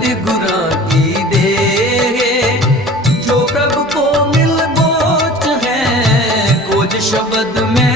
दे जो को मिल बोच है कुछ शब्द में